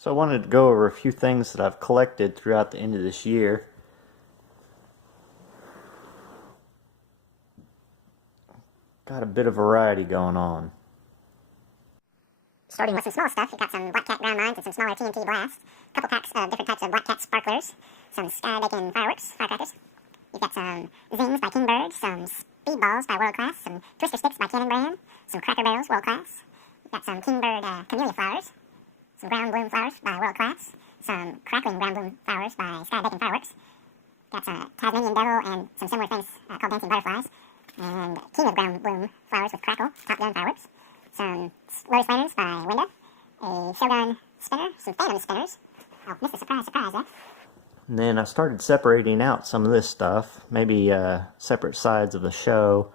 So I wanted to go over a few things that I've collected throughout the end of this year. Got a bit of variety going on. Starting with some small stuff, you've got some Black Cat ground mines and some smaller TNT blasts, a couple packs of different types of Black Cat sparklers, some Sky Bacon fireworks, firecrackers. You've got some Zings by Kingbird, some Speedballs by World Class, some Twister Sticks by Cannon Brand, some Cracker Barrels, World Class. You've got some Kingbird Camellia flowers, some Ground Bloom flowers by World Class, some Crackling Ground Bloom flowers by Sky Bacon fireworks. Got some Tasmanian Devil and some similar things called Dancing Butterflies, and King of Ground Bloom flowers with Crackle, Top Gun fireworks. Some Lotus Lanterns by Winda, a Shogun spinner, some Phantom spinners. Oh, missed a surprise there. And then I started separating out some of this stuff, maybe separate sides of the show,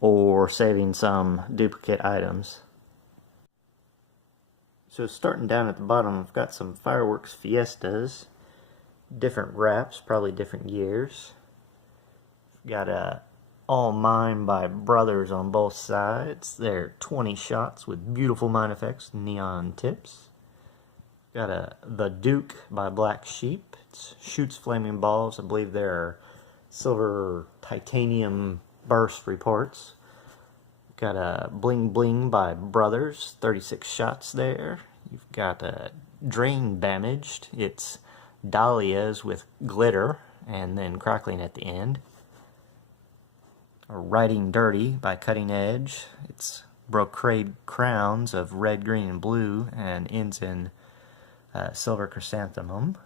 or saving some duplicate items. So starting down at the bottom, I've got some Fireworks Fiestas, different wraps, probably different years. Got a All Mine by Brothers on both sides. They're 20 shots with beautiful mine effects, neon tips. Got a The Duke by Black Sheep. It shoots flaming balls. I believe they're silver titanium burst reports. Got a Bling Bling by Brothers, 36 shots there. You've got a Drain Damaged. It's dahlias with glitter and then crackling at the end. Riding Dirty by Cutting Edge. It's brocade crowns of red, green, and blue and ends in silver chrysanthemum.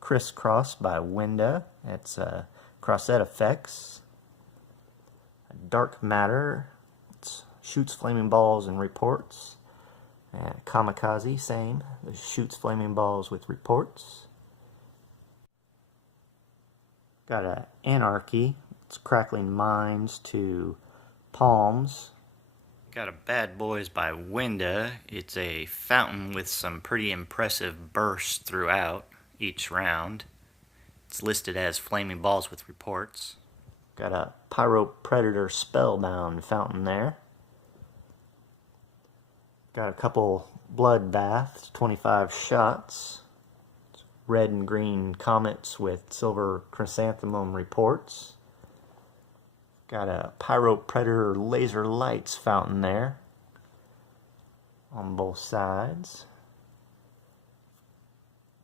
Crisscross by Winda. It's Crossette Effects. Dark Matter. It shoots flaming balls and reports. And Kamikaze, same. It shoots flaming balls with reports. Got a Anarchy. It's crackling mines to palms. Got a Bad Boys by Winda. It's a fountain with some pretty impressive bursts throughout each round. It's listed as flaming balls with reports. Got a Pyro Predator Spellbound fountain there. Got a couple Bloodbaths, 25 shots. It's red and green comets with silver chrysanthemum reports. Got a Pyro Predator Laser Lights fountain there on both sides.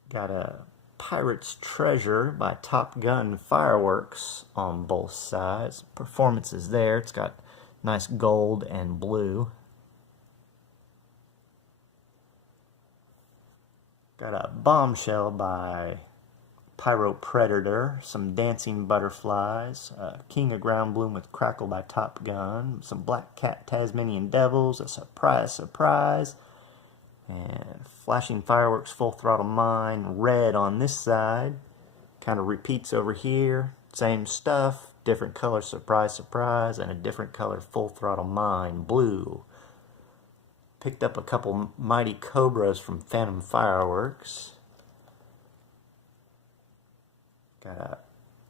Got a Pirate's Treasure by Top Gun Fireworks on both sides. Performance is there. It's got nice gold and blue. Got a Bombshell by Pyro Predator, some Dancing Butterflies, King of Ground Bloom with Crackle by Top Gun, some Black Cat Tasmanian Devils, a Surprise, and Flashing Fireworks Full Throttle Mine, red on this side, kind of repeats over here, same stuff, different color Surprise, and a different color Full Throttle Mine, blue. Picked up a couple Mighty Cobras from Phantom Fireworks. Got a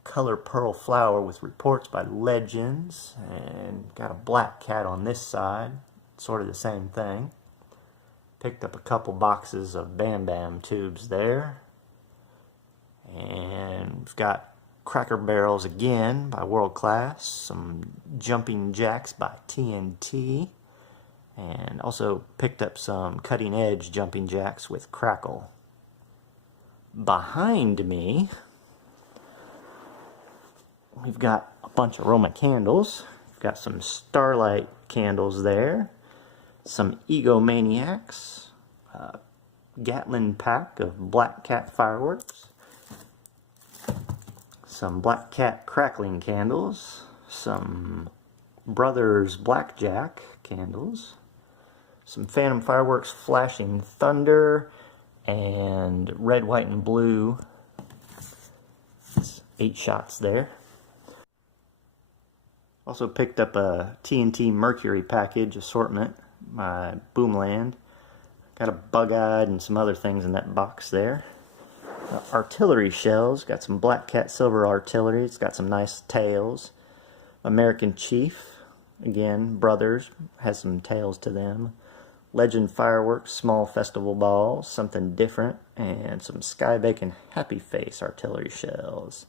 Color Pearl Flower with reports by Legends, and got a Black Cat on this side, sort of the same thing. Picked up a couple boxes of Bam Bam tubes there. And we've got Cracker Barrels again by World Class, some Jumping Jacks by TNT, and also picked up some Cutting Edge Jumping Jacks with Crackle. Behind me, we've got a bunch of Roma candles. We've got some Starlight candles there. Some Egomaniacs. Gatlin pack of Black Cat fireworks. Some Black Cat crackling candles. Some Brothers Blackjack candles. Some Phantom Fireworks Flashing Thunder. And red, white, and blue. It's 8 shots there. Also picked up a TNT Mercury package assortment by Boomland. Got a Bug-Eyed and some other things in that box there. Artillery shells. Got some Black Cat Silver Artillery. It's got some nice tails. American Chief. Again, Brothers. Has some tails to them. Legend Fireworks Small Festival Balls, something different, and some Sky Bacon Happy Face artillery shells.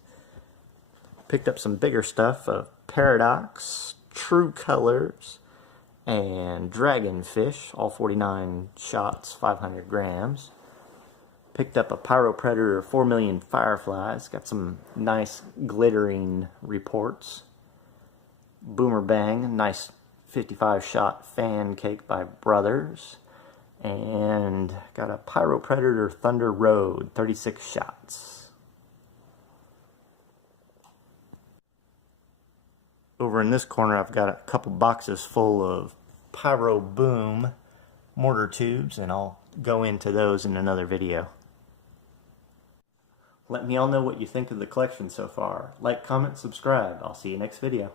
Picked up some bigger stuff of Paradox, True Colors, and Dragonfish, all 49 shots, 500 grams. Picked up a Pyro Predator 4 million Fireflies, got some nice glittering reports. Boomer Bang, nice 55 shot fan cake by Brothers. And got a Pyro Predator Thunder Road, 36 shots. Over in this corner I've got a couple boxes full of Pyro Boom mortar tubes, and I'll go into those in another video. Let me all know what you think of the collection so far. Like, comment, subscribe. I'll see you next video.